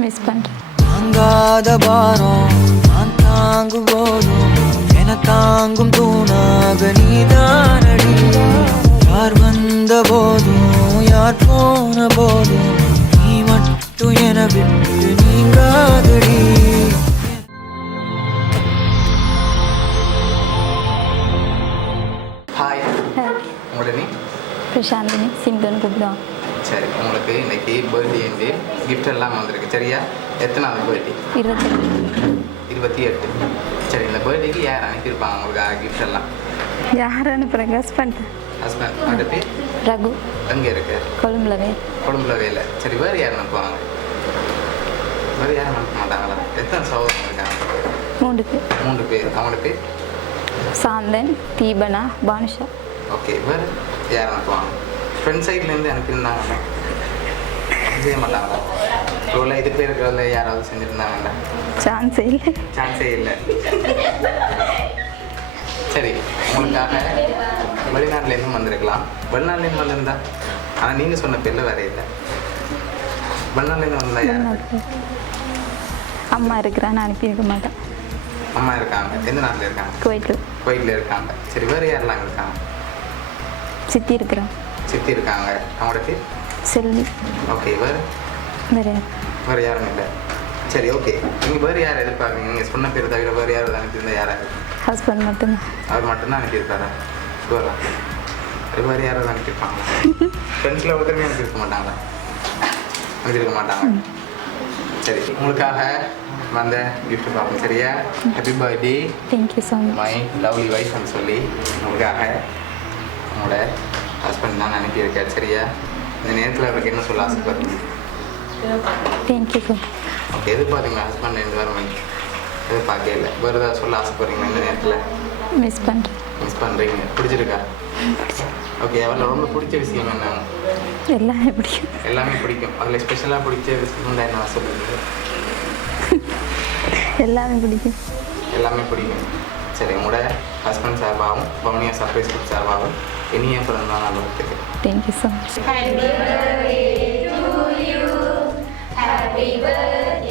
Miss பண்ணுறேன். தாங்காத பாரம் நான் தாங்கும் போதும் என தாங்கும் தூணாக நீதானடி. யார் வந்த போதும் யார் போன போதும் நீ மட்டும் என விட்டு நீங்காதடி. ஹாய், உங்களோட நீ? பிரசாந்தினி சிம்தன் கூப்பிடுவான். சரி, உங்களுக்கு இன்னைக்கு பர்த்டே கிஃப்ட் எல்லாம் வந்திருக்கு. சரியா? எத்தனாவது பர்த்டே? 28. சரி, இந்த பர்த்டேக்கு யார் அனுப்பியிருப்பாங்க உங்களுக்கு கிஃப்ட் எல்லாம்? யார் அனுப்புகிறேன்? ஹஸ்பண்ட். ஹஸ்பண்ட். அவரோட பேர்? ரகு. எங்கே இருக்கு? கொழும்புல வேலை. சரி, வேறு யார் அனுப்புவாங்க? வேறு யாரும் அனுப்ப மாட்டாங்களா? எத்தனை சகோதரங்க இருக்காங்க? 3 பேர். அவங்களோட பேர்? சாந்தன், தீபனா, பானுஷா. ஓகே, வேறு யார் அனுப்புவாங்க? ஃப்ரெண்ட் சைட்லேருந்து அனுப்பியிருந்தாங்கண்ணா? செய்ய மாட்டாங்களா? இவ்வளோ இது பேர் இருக்கிறதுல யாராவது செஞ்சுருந்தாங்கண்ணா? சான்ஸே இல்லை. சரி, உங்களுக்காக வெளிநாட்டிலேருந்து வந்திருக்கலாம். வெளிநாட்டிலேருந்து வந்திருந்தா, ஆனால் நீங்கள் சொன்ன பேரில் வேறு இல்லை. வெளிநாட்டிலேருந்து வந்தால் யார்? அம்மா இருக்கிறான்னு அனுப்பியிருக்க மாட்டேன். அம்மா இருக்காங்க. எந்த நாட்டில் இருக்காங்க? குவைத்தில் இருக்காங்க. சரி, வேறு யாரெல்லாம் இருக்காங்க? சித்தி இருக்காங்க. அவங்களோட பேர்? செல்வி. ஓகே, வேறு யாரும் இல்லை. சரி, ஓகே. நீங்கள் வேறு யார் எதிர்பார்க்குறீங்க? நீங்கள் சொன்ன பேர் தவிர வேறு யார் அனுப்பியிருந்தா யாராவது? ஹஸ்பண்ட் மட்டும்தான். அவர் மட்டும்தான் அனுப்பியிருக்காரா? ஷுவரா? வேறு யாராவது அனுப்பியிருப்பாங்க? ஃப்ரெண்ட்ஸில் ஒருத்தருமே அனுப்பியிருக்க மாட்டாங்க. சரி, உங்களுக்காக வந்த கிஃப்ட் பார்ப்போம். சரியா? Happy birthday. Thank you so much. My lovely வைஃப்னு சொல்லி உங்களுக்காக உங்களோட ஹஸ்பண்ட் தான் அனுப்பியிருக்கார். சரியா? இந்த நேரத்தில் அவருக்கு என்ன சொல்ல ஆசைப்படுறீங்க? Thank you so. ஓகே, எதிர்பார்த்தீங்களா ஹஸ்பண்ட் 2 வாரம் எதிர்பார்க்கவே இல்லை. வேறு ஏதாவது சொல்ல ஆசைப்படுறீங்களா இந்த நேரத்தில்? மிஸ் பண்ணுறீங்க. பிடிச்சிருக்கா? ஓகே, அவரில் ரொம்ப பிடிச்ச விஷயம் என்ன? எல்லாமே பிடிக்கும். அதில் ஸ்பெஷலாக பிடிச்ச விஷயம் தான் என்ன சொல்லுங்க? எல்லாமே பிடிக்கும். சரி, உங்களோட ஹஸ்பண்ட் சார்பாகவும் பவனியா சர்ப்ரைஸ் குரூப் சார்பாகவும் இனிய பிறந்தநாள் நல்வாழ்த்துக்கள். Thank you so much. Happy birthday to you. Happy birthday.